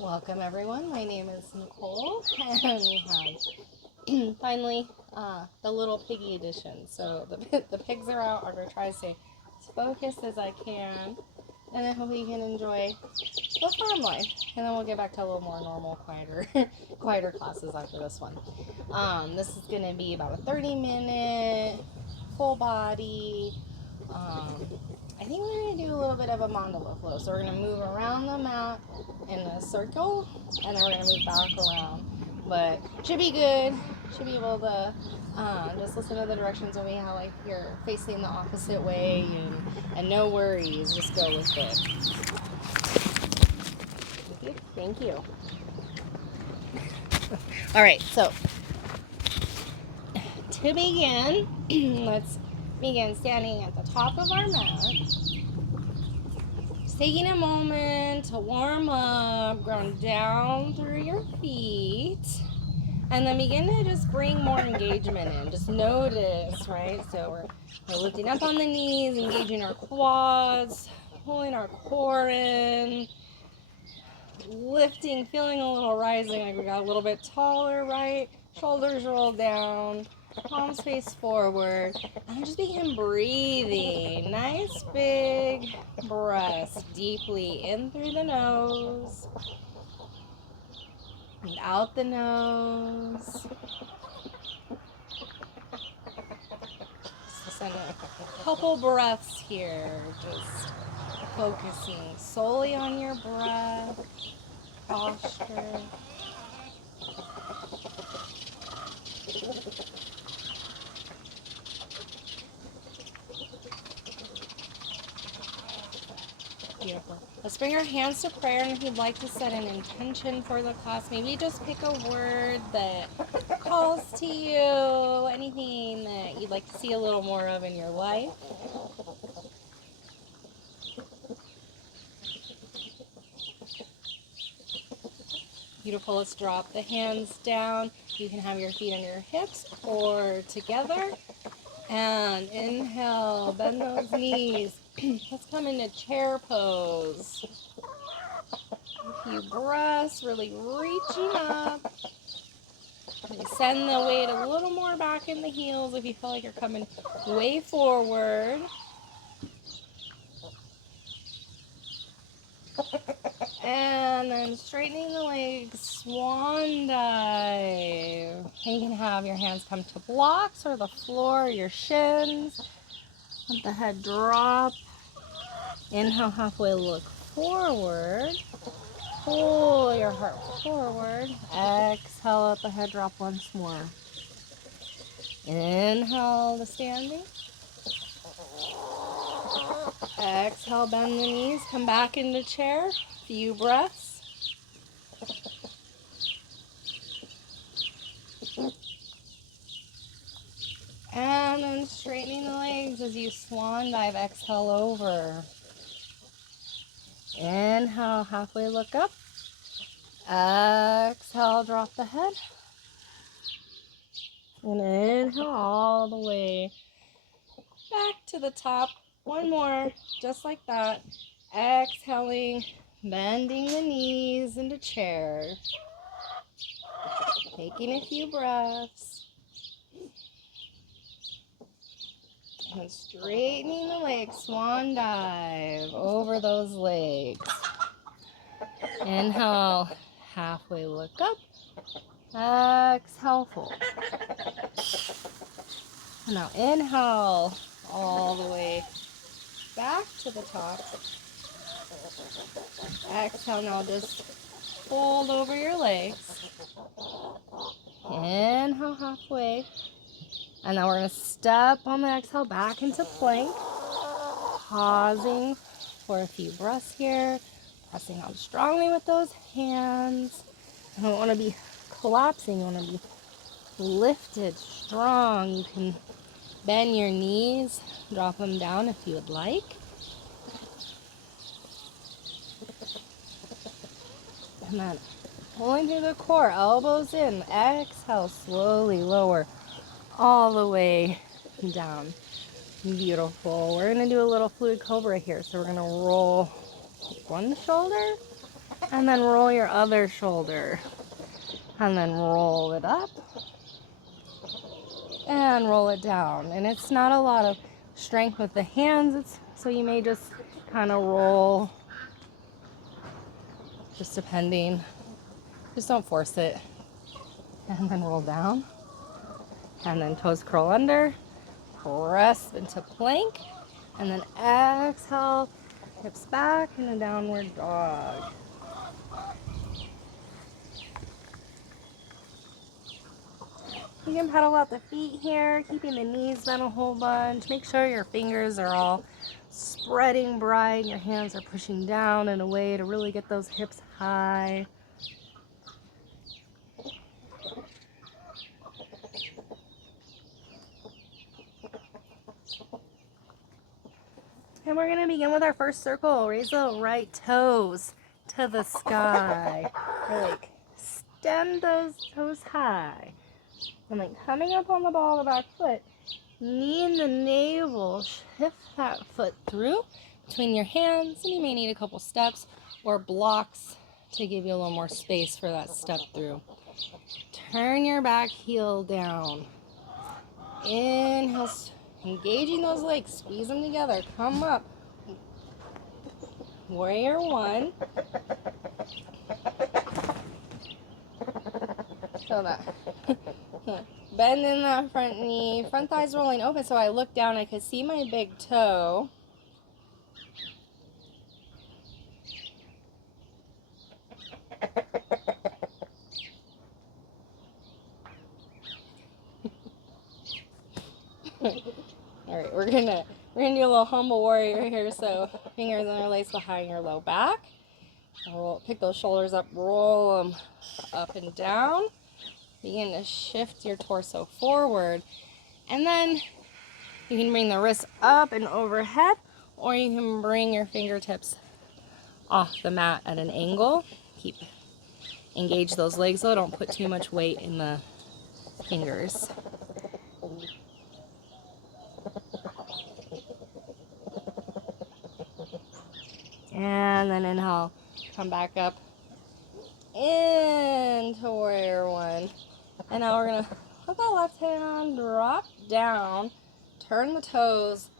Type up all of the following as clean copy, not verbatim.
Welcome everyone, my name is Nicole and we have finally the little piggy edition. So the pigs are out. I'm going to try to stay as focused as I can and then we can enjoy the farm life. And then we'll get back to a little more normal, quieter classes after this one. This is going to be about a 30-minute full body. I think we're going to do a little bit of a mandala flow. So we're going to move around the mat in a circle, and then we're going to move back around. But should be good. Should be able to just listen to the directions when we have like you're facing the opposite way, and no worries. Just go with it. Thank you. All right, so to begin, let's begin standing at the top of our mat. Just taking a moment to warm up, ground down through your feet, and then begin to just bring more engagement in. Just notice, right? So we're lifting up on the knees, engaging our quads, pulling our core in, lifting, feeling a little rising, like we got a little bit taller, right? Shoulders roll down, palms face forward, and just begin breathing. Nice big breaths deeply in through the nose and out the nose. Just send a couple breaths here, just focusing solely on your breath, posture. Beautiful. Let's bring our hands to prayer, and if you'd like to set an intention for the class, maybe just pick a word that calls to you, anything that you'd like to see a little more of in your life. Beautiful. Let's drop the hands down. You can have your feet on your hips or together. And inhale, bend those knees. Let's come into chair pose. A few breaths, really reaching up. Send the weight a little more back in the heels if you feel like you're coming way forward. And then straightening the legs, swan dive. And you can have your hands come to blocks or the floor, your shins. Let the head drop. Inhale, halfway look forward. Pull your heart forward. Exhale, let the head drop once more. Inhale to standing. Exhale, bend the knees. Come back into chair. Few breaths. And then straightening the legs as you swan dive. Exhale over. Inhale, halfway look up. Exhale, drop the head. And inhale all the way back to the top. One more, just like that. Exhaling, bending the knees into chair. Taking a few breaths. And straightening the legs, swan dive over those legs. Inhale, halfway look up. Exhale, fold. Now inhale all the way back to the top. Exhale, now just fold over your legs. Inhale halfway. And now we're going to step on the exhale back into plank. Pausing for a few breaths here. Pressing on strongly with those hands. You don't want to be collapsing. You want to be lifted, strong. You can bend your knees, drop them down if you would like. And then pulling through the core, elbows in. Exhale, slowly lower all the way down. Beautiful. We're going to do a little fluid cobra here. So we're going to roll one shoulder And then roll your other shoulder. And then roll it up. And roll it down. And it's not a lot of strength with the hands, so you may just kind of roll, just depending. Just don't force it. And then roll down. And then toes curl under. Press into plank. And then exhale, hips back in a downward dog. You can pedal out the feet here, keeping the knees bent a whole bunch. Make sure your fingers are all spreading bright and your hands are pushing down in a way to really get those hips high. And we're going to begin with our first circle. Raise the right toes to the sky. Really extend those toes high. And then coming up on the ball of the back foot, knee in the navel, shift that foot through between your hands, and you may need a couple steps or blocks to give you a little more space for that step through. Turn your back heel down. Inhale, engaging those legs, squeeze them together, come up. Warrior one. Feel that. Bend in that front knee, front thighs rolling open, so I look down, I could see my big toe. Alright, we're gonna do a little humble warrior here, so fingers interlace behind your low back. Roll, pick those shoulders up, roll them up and down. Begin to shift your torso forward. And then you can bring the wrists up and overhead, or you can bring your fingertips off the mat at an angle. Engage those legs though, don't put too much weight in the fingers. And then inhale, come back up into warrior one. And now we're gonna put that left hand on, drop down, turn the toes,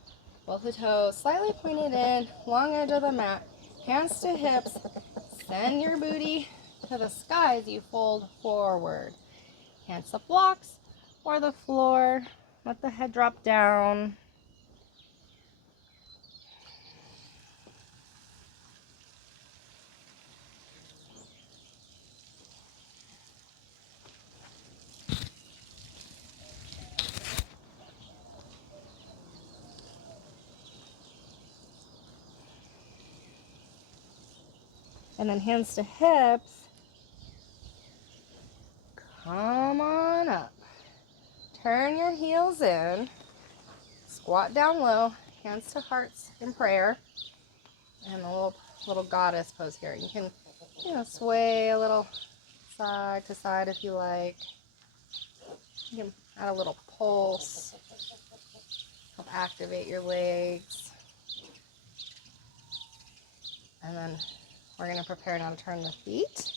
both the toes slightly pointed in, long edge of the mat, hands to hips, send your booty to the sky as you fold forward. Hands to blocks or the floor, let the head drop down. And then hands to hips. Come on up. Turn your heels in. Squat down low. Hands to hearts in prayer. And a little goddess pose here. You can, sway a little side to side if you like. You can add a little pulse. Help activate your legs. And then we're going to prepare now to turn the feet.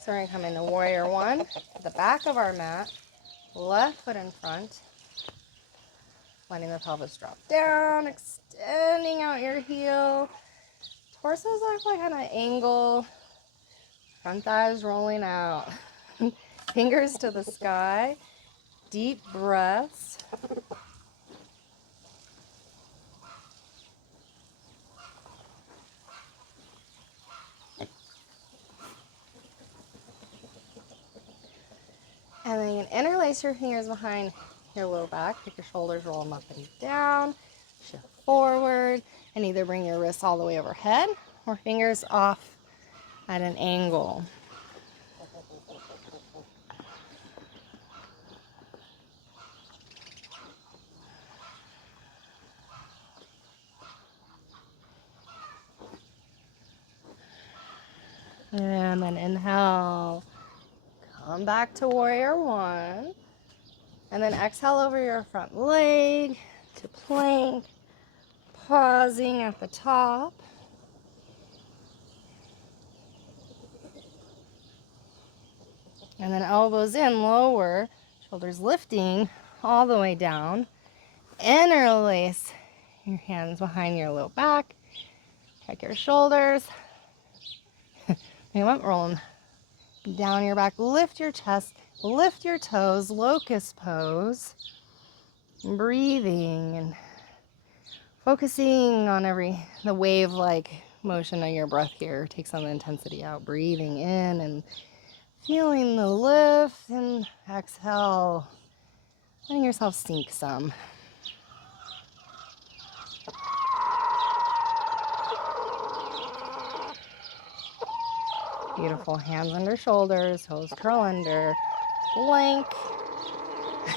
So we're going to come into warrior one, at the back of our mat, left foot in front, letting the pelvis drop down, extending out your heel, torso's like at an angle, front thighs rolling out, fingers to the sky, deep breaths. And then you can interlace your fingers behind your low back. Pick your shoulders, roll them up and down. Shift forward. And either bring your wrists all the way overhead or fingers off at an angle. And then inhale. Come back to warrior one. And then exhale over your front leg to plank. Pausing at the top. And then elbows in, lower, shoulders lifting all the way down. Interlace your hands behind your low back. Check your shoulders. You went rolling down your back. Lift your chest, lift your toes, locust pose. Breathing and focusing on the wave-like motion of your breath here. Take some of the intensity out. Breathing in and feeling the lift, and exhale, letting yourself sink some. Beautiful. Hands under shoulders, toes curl under, plank,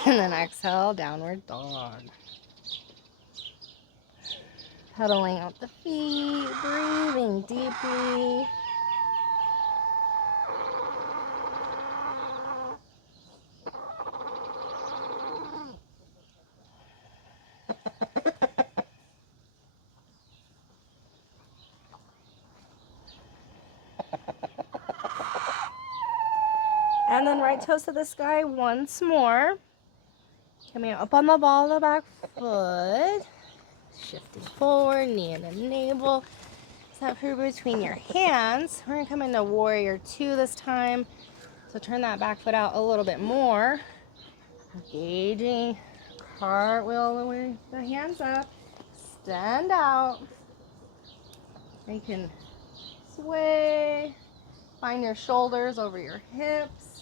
and then exhale, downward dog. Pedaling up the feet, breathing deeply. And then right toes to the sky once more. Coming up on the ball of the back foot. Shifting forward, knee and the navel. Step through between your hands. We're going to come into warrior two this time. So turn that back foot out a little bit more. Engaging. Cartwheel with the hands up. Extend out. You can sway. Find your shoulders over your hips.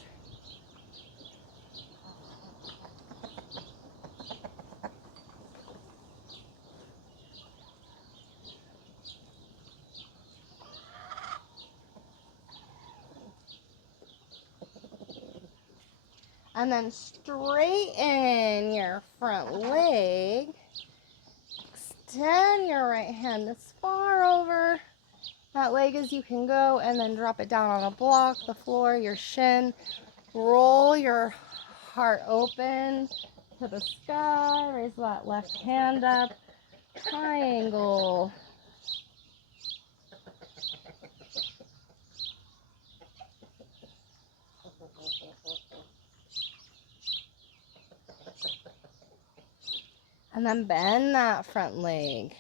And then straighten your front leg. Extend your right hand as far over that leg as you can go, and then drop it down on a block, the floor, your shin. Roll your heart open to the sky. Raise that left hand up. Triangle. And then bend that front leg.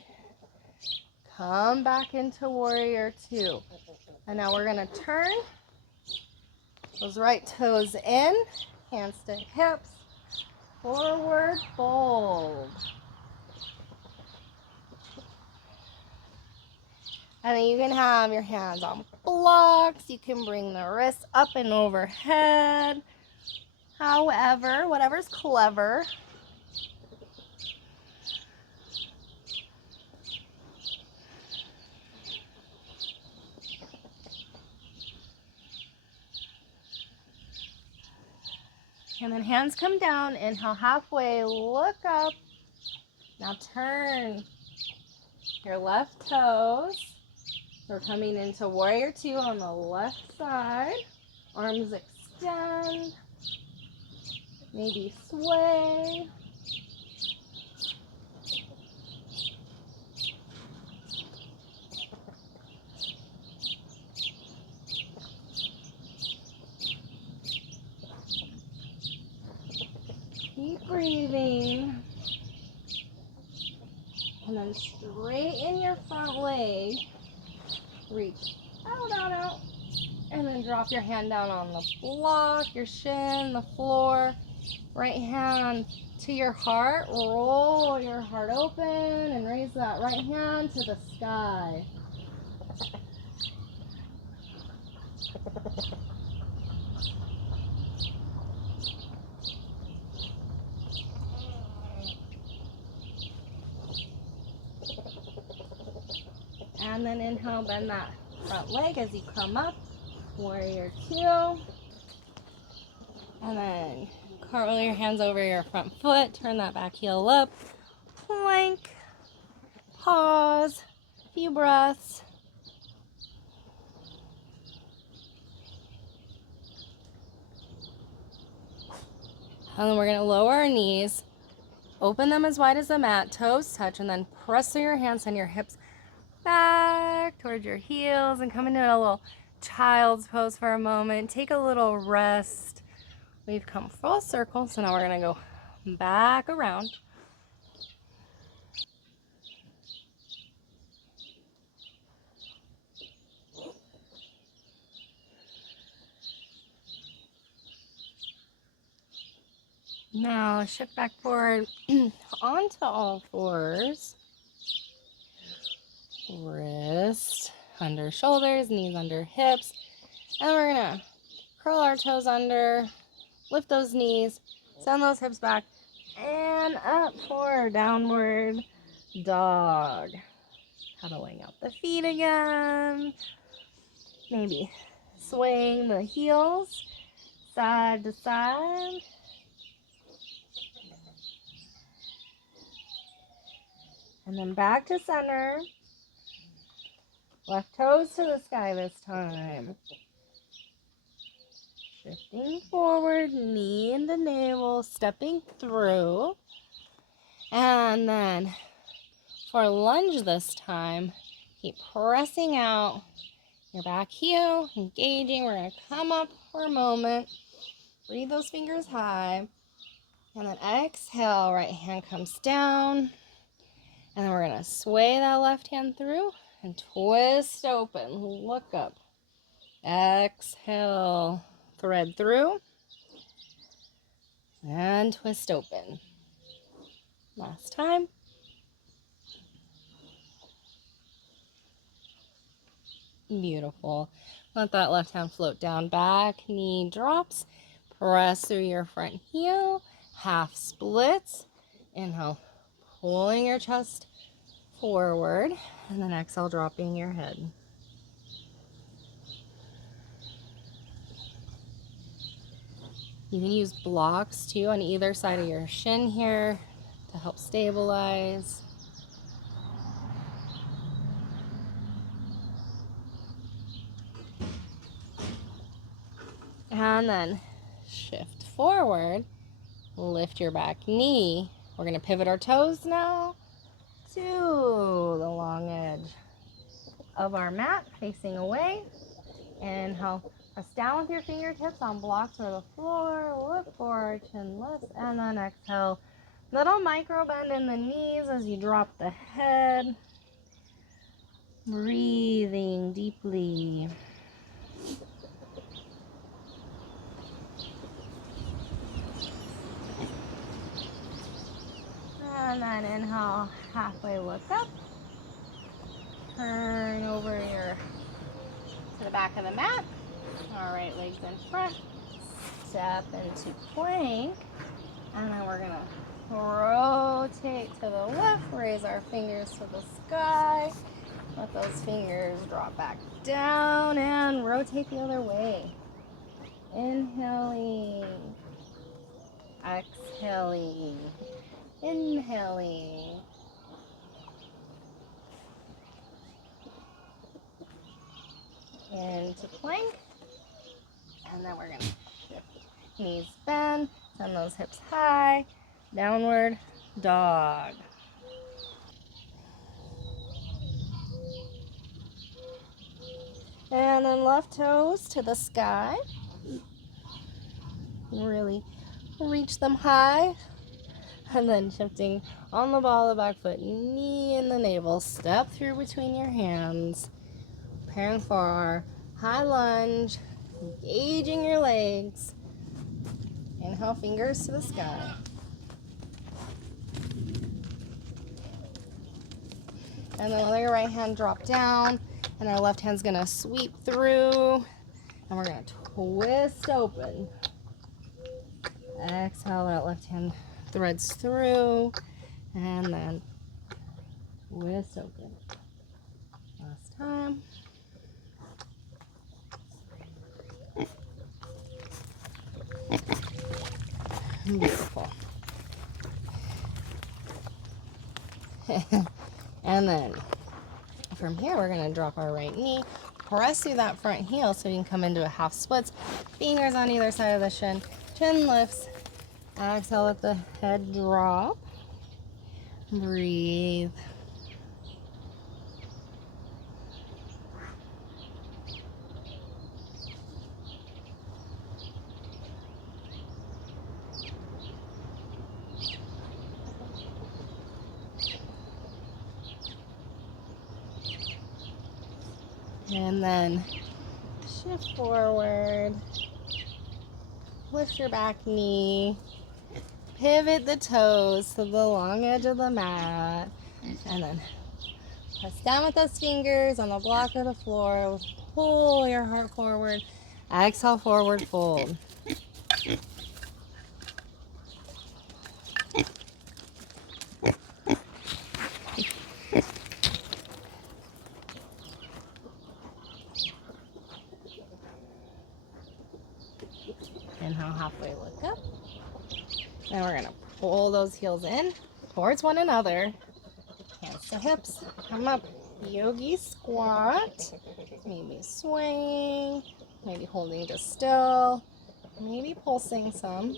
Come back into warrior two. And now we're going to turn those right toes in, hands to hips, forward fold. And then you can have your hands on blocks. You can bring the wrists up and overhead. However, whatever's clever. And then hands come down, inhale halfway, look up. Now turn your left toes. We're coming into warrior two on the left side. Arms extend, maybe sway. Keep breathing. And then straighten your front leg. Reach out. And then drop your hand down on the block, your shin, the floor. Right hand to your heart. Roll your heart open and raise that right hand to the sky. And then inhale, bend that front leg as you come up. Warrior two. And then cartwheel your hands over your front foot. Turn that back heel up. Plank. Pause. Few breaths. And then we're going to lower our knees. Open them as wide as the mat. Toes touch. And then press through your hands and your hips back towards your heels. And come into a little child's pose for a moment. Take a little rest. We've come full circle, so now we're gonna go back around. Now shift back forward onto all fours. Wrist under shoulders, knees under hips. And we're gonna curl our toes under, lift those knees, send those hips back, and up for downward dog. Cuddling out the feet again. Maybe swaying the heels side to side. And then back to center. Left toes to the sky this time. Shifting forward, knee into navel, stepping through. And then for lunge this time, keep pressing out your back heel, engaging. We're going to come up for a moment. Breathe those fingers high. And then exhale, right hand comes down. And then we're going to sway that left hand through and twist open. Look up. Exhale, thread through. And twist open. Last time. Beautiful. Let that left hand float down, back knee drops. Press through your front heel. Half splits. Inhale, pulling your chest forward. And then exhale, dropping your head. You can use blocks too on either side of your shin here to help stabilize. And then shift forward, lift your back knee. We're going to pivot our toes now to the long edge of our mat, facing away. Inhale, press down with your fingertips on blocks or the floor, look forward, chin lifts, and then exhale. Little micro bend in the knees as you drop the head. Breathing deeply. And then inhale, halfway look up. Turn over to the back of the mat. All right, legs in front. Step into plank. And then we're gonna rotate to the left, raise our fingers to the sky. Let those fingers drop back down and rotate the other way. Inhaling, exhaling, inhaling. Into plank. And then we're gonna shift. Knees bend, send those hips high, downward dog. And then left toes to the sky. Really reach them high. And then shifting on the ball of the back foot, knee in the navel, step through between your hands. Preparing for our high lunge, engaging your legs. Inhale, fingers to the sky. And then let your right hand drop down, and our left hand's gonna sweep through, and we're gonna twist open. Exhale, that left hand threads through, and then twist open. Last time. Beautiful. And then from here, we're going to drop our right knee, press through that front heel so you can come into a half splits. Fingers on either side of the shin, chin lifts. Exhale, let the head drop. Breathe. And then shift forward, lift your back knee, pivot the toes to the long edge of the mat, and then press down with those fingers on the block or the floor. Pull your heart forward. Exhale, forward fold. Inhale, halfway look up. Now we're going to pull those heels in towards one another. Hands to hips. Come up. Yogi squat. Maybe swaying. Maybe holding just still. Maybe pulsing some.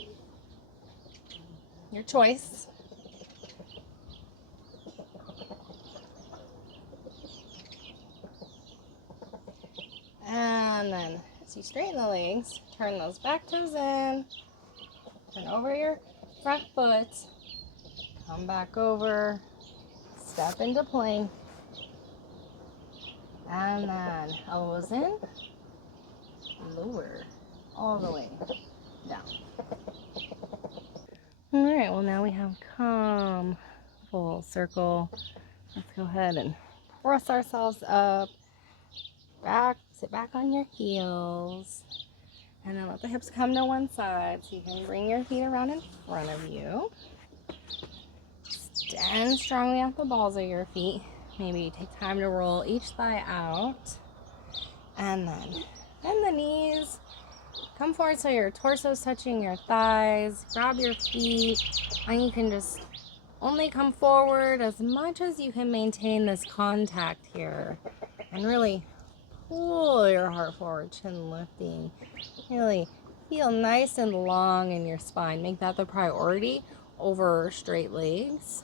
Your choice. And then as you straighten the legs, turn those back toes in. Turn over your front foot. Come back over. Step into plank. And then elbows in. Lower. All the way down. Alright, well now we have come full circle. Let's go ahead and press ourselves up. Back, sit back on your heels. And then let the hips come to one side so you can bring your feet around in front of you. Stand strongly at the balls of your feet. Maybe take time to roll each thigh out. And then bend the knees. Come forward so your torso is touching your thighs. Grab your feet. And you can just only come forward as much as you can maintain this contact here. And really pull your heart forward, chin lifting. Really feel nice and long in your spine. Make that the priority over straight legs.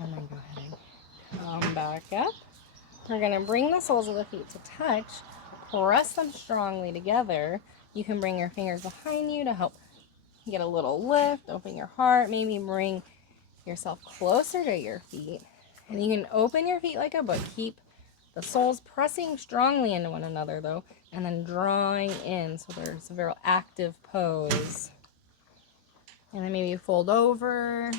And then go ahead and come back up. We're going to bring the soles of the feet to touch. Press them strongly together. You can bring your fingers behind you to help get a little lift. Open your heart. Maybe bring yourself closer to your feet. And you can open your feet like a book. Keep the soles pressing strongly into one another though. And then drawing in. So there's a very active pose. And then maybe fold over.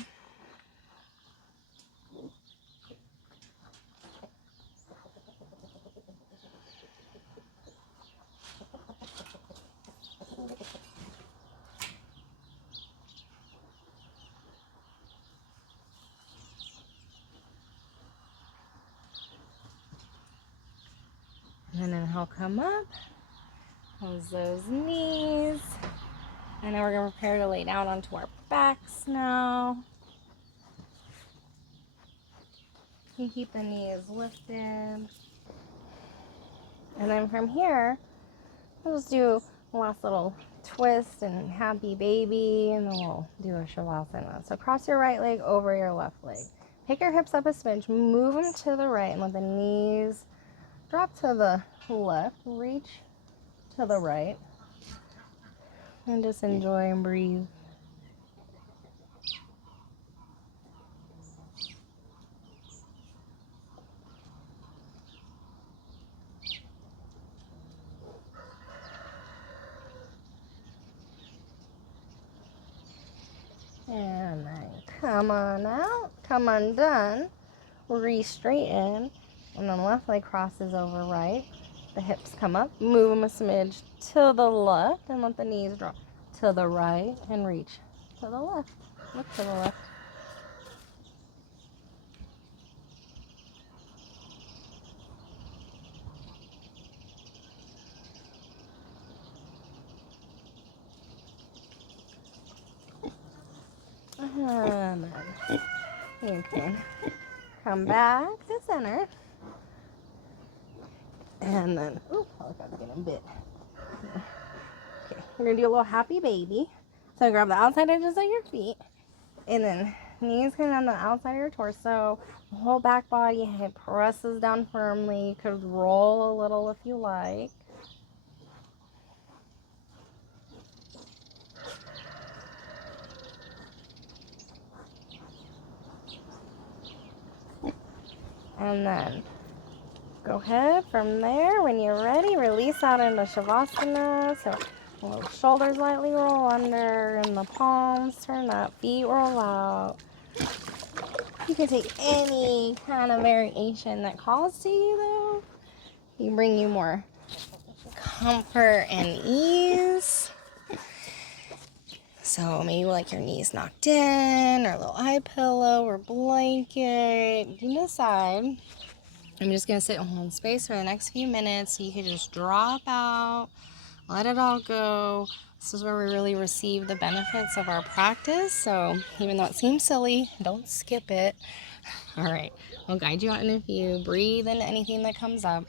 And then inhale, come up. Close those knees. And now we're going to prepare to lay down onto our backs now. You keep the knees lifted. And then from here, we'll just do a last little twist and happy baby. And then we'll do a shavasana. So cross your right leg over your left leg. Pick your hips up a smidge. Move them to the right and let the knees drop to the left. Reach to the right. And just enjoy and breathe. And then come on out, come undone, re-straighten, and then left leg crosses over right. The hips come up, move them a smidge to the left, and let the knees drop to the right, and reach to the left. Look to the left. And then you can come back to center. And then, oh, look, I was getting bit. Okay, we're gonna do a little happy baby. So grab the outside edges of your feet and then Knees can on the outside of your torso. The whole back body, it presses down firmly. You could roll a little if you like. And then go ahead from there. When you're ready, release out into Shavasana. So shoulders lightly roll under and the palms turn up, feet roll out. You can take any kind of variation that calls to you though. You bring you more comfort and ease. So maybe like your knees knocked in, or a little eye pillow or blanket. You can decide. I'm just gonna sit and hold space for the next few minutes so you can just drop out, let it all go. This is where we really receive the benefits of our practice. So even though it seems silly, don't skip it. All right, I'll guide you out in a few. Breathe into anything that comes up.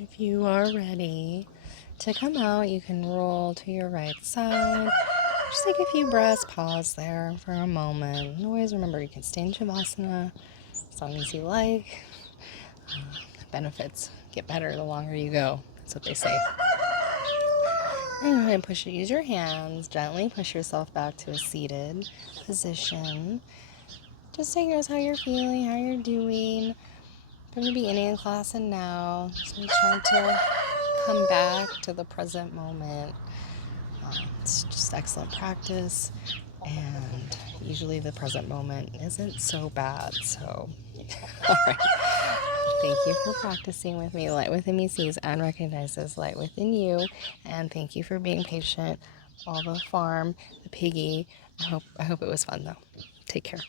If you are ready to come out, you can roll to your right side. Just take a few breaths, pause there for a moment. And always remember you can stay in Shavasana as long as you like. Benefits get better the longer you go. That's what they say. And go ahead and use your hands. Gently push yourself back to a seated position. Just take notice how you're feeling, how you're doing from the beginning of class and now. Just trying to come back to the present moment. It's just excellent practice, and usually the present moment isn't so bad. So, all right. Thank you for practicing with me. Light within me sees and recognizes light within you, and thank you for being patient. All the farm, the piggy. I hope it was fun though. Take care.